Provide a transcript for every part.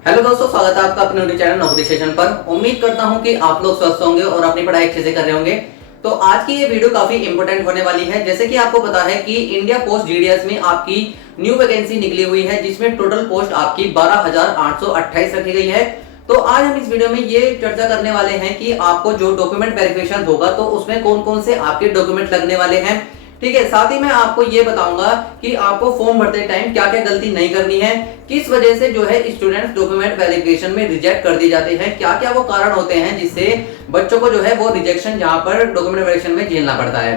Hello दोस्तों, स्वागत है आपका अपने यूट्यूब चैनल नौकरी सेशन पर। उम्मीद करता हूं कि आप लोग स्वस्थ होंगे और अपनी पढ़ाई अच्छे से कर रहे होंगे। तो आज की ये वीडियो काफी इंपॉर्टेंट होने वाली है। जैसे कि आपको पता है कि इंडिया पोस्ट जीडीएस में आपकी न्यू वैकेंसी निकली हुई है, जिसमें टोटल पोस्ट आपकी 12,828 रखी गई है। तो आज हम इस वीडियो में ये चर्चा करने वाले हैं कि आपको जो डॉक्यूमेंट वेरिफिकेशन होगा तो उसमें कौन कौन से आपके डॉक्यूमेंट लगने वाले हैं। ठीक है, साथ ही मैं आपको ये बताऊंगा कि आपको फॉर्म भरते टाइम क्या क्या गलती नहीं करनी है, किस वजह से जो है स्टूडेंट्स डॉक्यूमेंट वेरिफिकेशन में रिजेक्ट कर दिए जाते हैं, क्या क्या वो कारण होते हैं जिससे बच्चों को जो है वो रिजेक्शन यहाँ पर डॉक्यूमेंट वेरिफिकेशन में झेलना पड़ता है।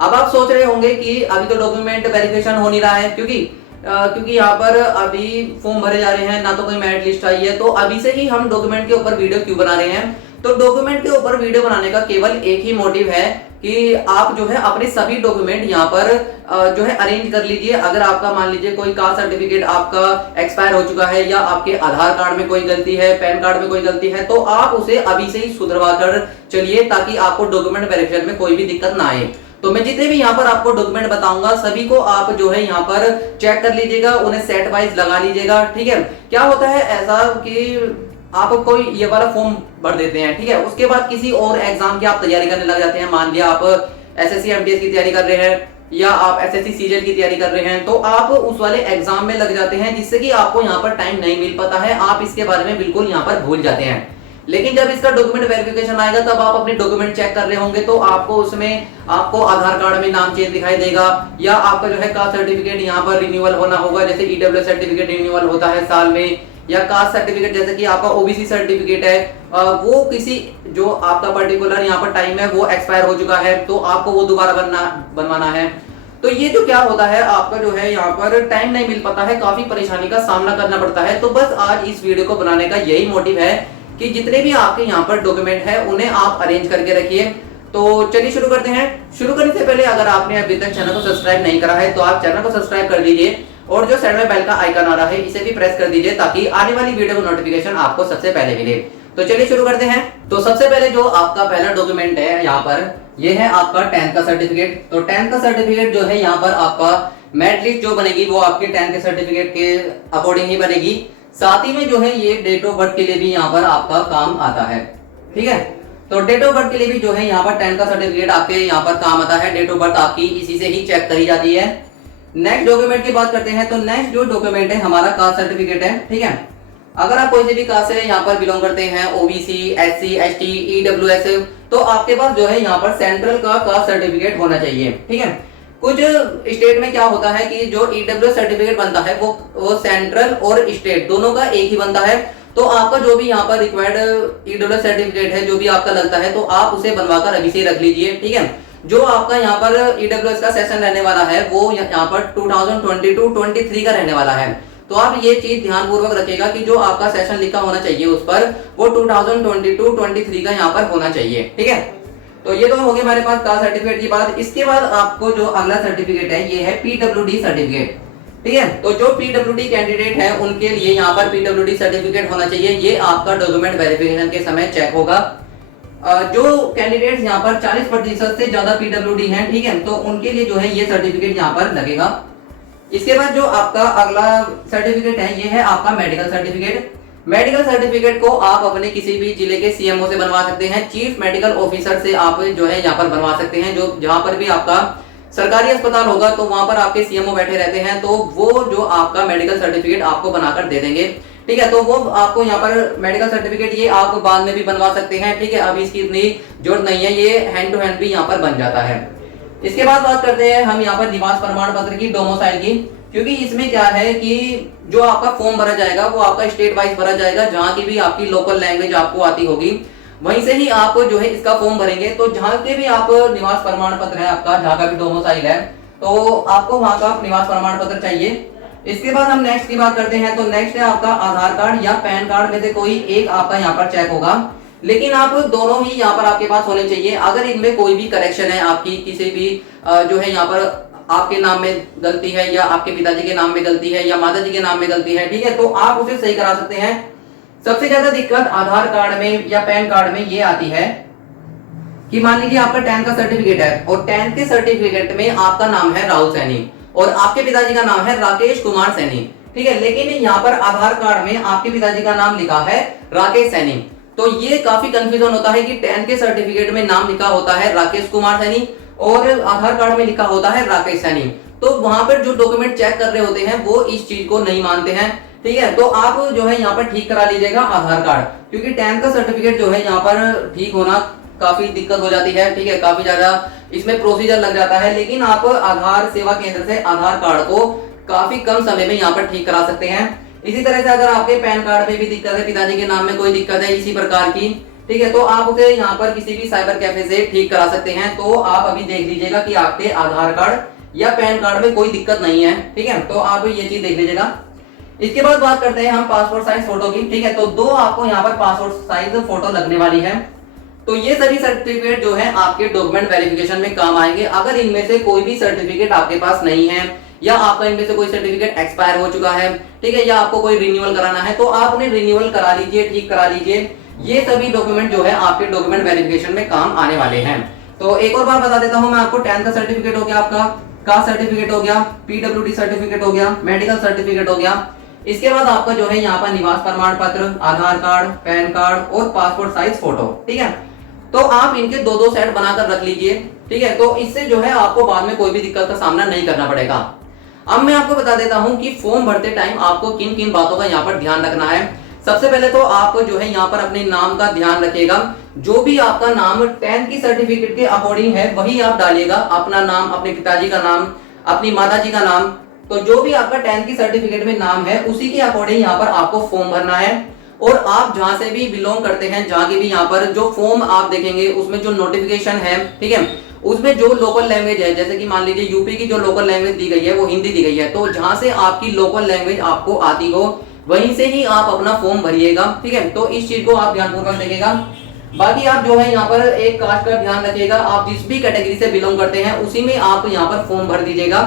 अब आप सोच रहे होंगे कि अभी तो डॉक्यूमेंट वेरिफिकेशन हो नहीं रहा है, क्योंकि यहाँ पर अभी फॉर्म भरे जा रहे हैं, ना तो कोई मेरिट लिस्ट आई है, तो अभी से ही हम डॉक्यूमेंट के ऊपर वीडियो क्यों बना रहे हैं। तो डॉक्यूमेंट के ऊपर वीडियो बनाने का केवल एक ही मोटिव है कि आप जो है अपने सभी डॉक्यूमेंट यहाँ पर जो है अरेंज कर लीजिए। अगर आपका मान लीजिए कोई कास्ट सर्टिफिकेट आपका एक्सपायर हो चुका है, या आपके आधार कार्ड में कोई गलती है, पैन कार्ड में कोई गलती है, तो आप उसे अभी से ही सुधरवा कर चलिए, ताकि आपको डॉक्यूमेंट वेरिफिकेशन में कोई भी दिक्कत ना आए। तो मैं जितने भी यहाँ पर आपको डॉक्यूमेंट बताऊंगा सभी को आप जो है यहाँ पर चेक कर लीजिएगा, उन्हें सेट वाइज लगा लीजिएगा। ठीक है, क्या होता है ऐसा कि आप कोई ये वाला फॉर्म भर देते हैं, ठीक है, उसके बाद किसी और एग्जाम की आप तैयारी करने लग जाते हैं। मान लिया आप एसएससी एमटीएस की तैयारी कर रहे हैं, या आप एसएससी सीजीएल की तैयारी कर रहे हैं, तो आप उस वाले एग्जाम में लग जाते हैं, जिससे कि आपको यहाँ पर टाइम नहीं मिल पाता है, आप इसके बारे में बिल्कुल यहाँ पर भूल जाते हैं। लेकिन जब इसका डॉक्यूमेंट वेरिफिकेशन आएगा तब आप अपने डॉक्यूमेंट चेक कर रहे होंगे, तो आपको उसमें आपको आधार कार्ड में नाम चेंज दिखाई देगा, या आपका जो है कास्ट सर्टिफिकेट यहाँ पर रिन्यूअल होना होगा, जैसे ईडब्ल्यूएस सर्टिफिकेट रिन्यूअल होता है साल में, या कास्ट सर्टिफिकेट जैसे कि आपका ओबीसी सर्टिफिकेट है, वो किसी जो आपका पर्टिकुलर यहाँ पर टाइम है वो एक्सपायर हो चुका है, तो आपको वो दोबारा बनवाना है। तो ये जो क्या होता है, आपका जो है यहाँ पर टाइम नहीं मिल पाता है, काफी परेशानी का सामना करना पड़ता है। तो बस आज इस वीडियो को बनाने का यही मोटिव है कि जितने भी आपके यहाँ पर डॉक्यूमेंट है उन्हें आप अरेंज करके रखिए। तो चलिए शुरू करते हैं। शुरू करने से पहले अगर आपने अभी तक चैनल को सब्सक्राइब नहीं करा है तो आप चैनल को सब्सक्राइब कर दीजिए, और जो साइड में बेल का आइकन आ रहा है इसे भी प्रेस कर दीजिए, ताकि आने वाली वीडियो का नोटिफिकेशन आपको सबसे पहले मिले। तो चलिए शुरू करते हैं। तो सबसे पहले जो आपका पहला डॉक्यूमेंट है यहाँ पर, ये है आपका 10th का सर्टिफिकेट। तो 10th का सर्टिफिकेट जो है यहाँ पर आपका मेरिट लिस्ट जो बनेगी वो आपके 10th के सर्टिफिकेट के अकॉर्डिंग ही बनेगी। साथ ही में जो है ये डेट ऑफ बर्थ के लिए भी यहाँ पर आपका काम आता है। ठीक है, तो डेट ऑफ बर्थ के लिए भी जो है यहाँ पर 10th का सर्टिफिकेट आपके यहाँ पर काम आता है। डेट ऑफ बर्थ आपकी इसी से ही चेक करी जाती है। नेक्स्ट डॉक्यूमेंट की बात करते हैं, तो नेक्स्ट जो डॉक्यूमेंट है हमारा कास्ट सर्टिफिकेट है। ठीक है, अगर आप कोई से भी कास्ट से यहाँ पर बिलोंग करते हैं, ओबीसी, एससी, एसटी, ईडब्ल्यूएस, तो आपके पास जो है यहाँ पर सेंट्रल का कास्ट सर्टिफिकेट होना चाहिए। ठीक है, कुछ स्टेट में क्या होता है कि जो ईडब्ल्यूएस सर्टिफिकेट बनता है वो सेंट्रल और स्टेट दोनों का एक ही बनता है। तो आपका जो भी यहाँ पर रिक्वायर्ड ईडब्ल्यूएस सर्टिफिकेट है जो भी आपका लगता है, तो आप उसे बनवाकर अभी से रख लीजिए। ठीक है, जो आपका यहाँ पर ईडब्ल्यूएस का सेशन रहने वाला है वो यहाँ पर 2022-23 का रहने वाला है। तो आप ये चीज ध्यान पूर्वक रखिएगा कि जो आपका सेशन लिखा होना चाहिए उस पर वो 2022-23 का यहाँ पर होना चाहिए। ठीक है, तो ये तो हो गया हमारे पास कास्ट सर्टिफिकेट की बात। इसके बाद आपको जो अगला सर्टिफिकेट है ये है पीडब्ल्यूडी सर्टिफिकेट। ठीक है, तो जो पीडब्ल्यूडी कैंडिडेट है उनके लिए यहाँ पर पीडब्ल्यूडी सर्टिफिकेट होना चाहिए। ये आपका डॉक्यूमेंट वेरिफिकेशन के समय चेक होगा। जो कैंडिडेट्स यहाँ पर 40% से ज्यादा पीडब्ल्यूडी हैं, ठीक है, तो उनके लिए जो है ये सर्टिफिकेट यहाँ पर लगेगा। इसके बाद जो आपका अगला सर्टिफिकेट है ये है आपका मेडिकल सर्टिफिकेट। मेडिकल सर्टिफिकेट को आप अपने किसी भी जिले के सीएमओ से बनवा सकते हैं, चीफ मेडिकल ऑफिसर से आप जो है यहाँ पर बनवा सकते हैं। जो जहां पर भी आपका सरकारी अस्पताल होगा तो वहां पर आपके सीएमओ बैठे रहते हैं, तो वो जो आपका मेडिकल सर्टिफिकेट आपको बनाकर दे देंगे। ठीक है, तो वो आपको यहाँ पर मेडिकल सर्टिफिकेट ये आप बाद में भी बनवा सकते हैं। ठीक है, अभी इसकी इतनी जरूरत नहीं है, ये हैंड टू हैंड भी यहाँ पर बन जाता है। इसके बाद बात करते हैं हम यहाँ पर निवास प्रमाण पत्र की, डोमिसाइल की, क्योंकि इसमें क्या है कि जो आपका फॉर्म भरा जाएगा वो आपका स्टेट वाइज भरा जाएगा। जहां की भी आपकी लोकल लैंग्वेज आपको आती होगी वहीं से ही आप जो है इसका फॉर्म भरेंगे। तो जहां के भी आप निवास प्रमाण पत्र है आपका, जहां का भी डोमिसाइल है, तो आपको वहां का निवास प्रमाण पत्र चाहिए। इसके बाद हम नेक्स्ट की बात करते हैं, तो नेक्स्ट है आपका आधार कार्ड या पैन कार्ड में से कोई एक आपका यहाँ पर चेक होगा, लेकिन आप दोनों ही यहाँ पर आपके पास होने चाहिए। अगर इनमें कोई भी करेक्शन है, आपकी किसी भी जो है यहाँ पर आपके नाम में गलती है, या आपके पिताजी के नाम में गलती है, या माता जी के नाम में गलती है, ठीक है, तो आप उसे सही करा सकते हैं। सबसे ज्यादा दिक्कत आधार कार्ड में या पैन कार्ड में ये आती है कि मान लीजिए आपका 10th का सर्टिफिकेट है और 10th के सर्टिफिकेट में आपका नाम है राहुल सैनी और आपके पिताजी का नाम है राकेश कुमार सैनी। ठीक है, लेकिन यहाँ पर आधार कार्ड में आपके पिताजी का नाम लिखा है राकेश सैनी। तो ये काफी कंफ्यूजन होता है कि 10th के सर्टिफिकेट में नाम लिखा होता है राकेश कुमार सैनी और आधार कार्ड में लिखा होता है राकेश सैनी। तो वहां पर जो डॉक्यूमेंट चेक कर रहे होते हैं वो इस चीज को नहीं मानते हैं। ठीक है, तो आप जो है यहाँ पर ठीक करा लीजिएगा आधार कार्ड, क्योंकि 10th का सर्टिफिकेट जो है यहाँ पर ठीक होना काफी दिक्कत हो जाती है। ठीक है, काफी ज्यादा इसमें प्रोसीजर लग जाता है, लेकिन आप आधार सेवा केंद्र से आधार कार्ड को काफी कम समय में यहाँ पर ठीक करा सकते हैं। इसी तरह से अगर आपके पैन कार्ड में भी दिक्कत है, पिताजी के नाम में कोई दिक्कत है इसी प्रकार की, ठीक है, तो आप उसे यहाँ पर किसी भी साइबर कैफे से ठीक करा सकते हैं। तो आप अभी देख लीजिएगा कि आपके आधार कार्ड या पैन कार्ड में कोई दिक्कत नहीं है। ठीक है, तो आप ये चीज देख लीजिएगा। इसके बाद बात करते हैं हम पासपोर्ट साइज फोटो की। ठीक है, तो 2 आपको यहाँ पर पासपोर्ट साइज फोटो लगने वाली है। तो ये सभी सर्टिफिकेट जो है आपके डॉक्यूमेंट वेरिफिकेशन में काम आएंगे। अगर इनमें से कोई भी सर्टिफिकेट आपके पास नहीं है या आपका इनमें से कोई सर्टिफिकेट एक्सपायर हो चुका है, ठीक है, या आपको कोई रिन्यूअल कराना है, तो आप उन्हें रिन्यूअल करा लीजिए, ठीक करा लीजिए। ये सभी डॉक्यूमेंट जो है आपके डॉक्यूमेंट वेरिफिकेशन में काम आने वाले हैं। तो एक और बार बता देता हूं मैं आपको, 10th का सर्टिफिकेट हो गया, आपका कास्ट सर्टिफिकेट हो गया, पीडब्ल्यूडी सर्टिफिकेट हो गया, मेडिकल सर्टिफिकेट हो गया। इसके बाद आपका जो है यहाँ पर निवास प्रमाण पत्र, आधार कार्ड, पैन कार्ड और पासपोर्ट साइज फोटो। ठीक है, तो आप इनके 2-2 सेट बनाकर रख लीजिए। ठीक है, तो इससे जो है आपको बाद में कोई भी दिक्कत का सामना नहीं करना पड़ेगा। अब मैं आपको बता देता हूं कि फॉर्म भरते टाइम आपको किन किन बातों का यहाँ पर ध्यान रखना है। सबसे पहले तो आप जो है यहाँ पर अपने नाम का ध्यान रखिएगा। जो भी आपका नाम 10th की सर्टिफिकेट के अकॉर्डिंग है वही आप डालिएगा। अपना नाम, अपने पिताजी का नाम, अपनी माताजी का नाम, तो जो भी आपका 10th की सर्टिफिकेट में नाम है उसी के अकॉर्डिंग यहाँ पर आपको फॉर्म भरना है। और आप जहां से भी बिलोंग करते हैं, जहां की भी यहाँ पर जो फॉर्म आप देखेंगे उसमें जो नोटिफिकेशन है, ठीक है, उसमें जो लोकल लैंग्वेज है, जैसे कि मान लीजिए यूपी की जो लोकल लैंग्वेज दी गई है वो हिंदी दी गई है, तो जहां से आपकी लोकल लैंग्वेज आपको आती हो वहीं से ही आप अपना फॉर्म भरिएगा। ठीक है, तो इस चीज को आप ध्यानपूर्वक देखिएगा। बाकी आप जो है यहाँ पर एक कास्ट का ध्यान रखिएगा। आप जिस भी कैटेगरी से बिलोंग करते हैं उसी में आप यहाँ पर फॉर्म भर दीजिएगा।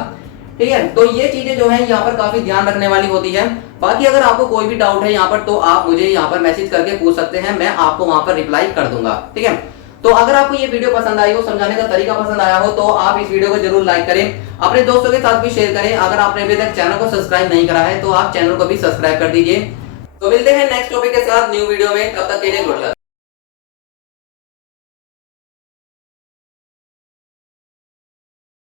ठीक है, तो ये चीजें जो है यहाँ पर काफी ध्यान रखने वाली होती है। बाकी अगर आपको कोई भी डाउट है यहाँ पर तो आप मुझे यहाँ पर मैसेज करके पूछ सकते हैं, मैं आपको वहां पर रिप्लाई कर दूंगा। ठीक है, तो अगर आपको ये वीडियो पसंद आई हो, समझाने का तरीका पसंद आया हो, तो आप इस वीडियो को जरूर लाइक करें, अपने दोस्तों के साथ भी शेयर करें। अगर आपने अभी तक चैनल को सब्सक्राइब नहीं करा है तो आप चैनल को भी सब्सक्राइब कर दीजिए। तो मिलते हैं नेक्स्ट टॉपिक के साथ न्यू वीडियो में, तब तक के लिए गुड लक।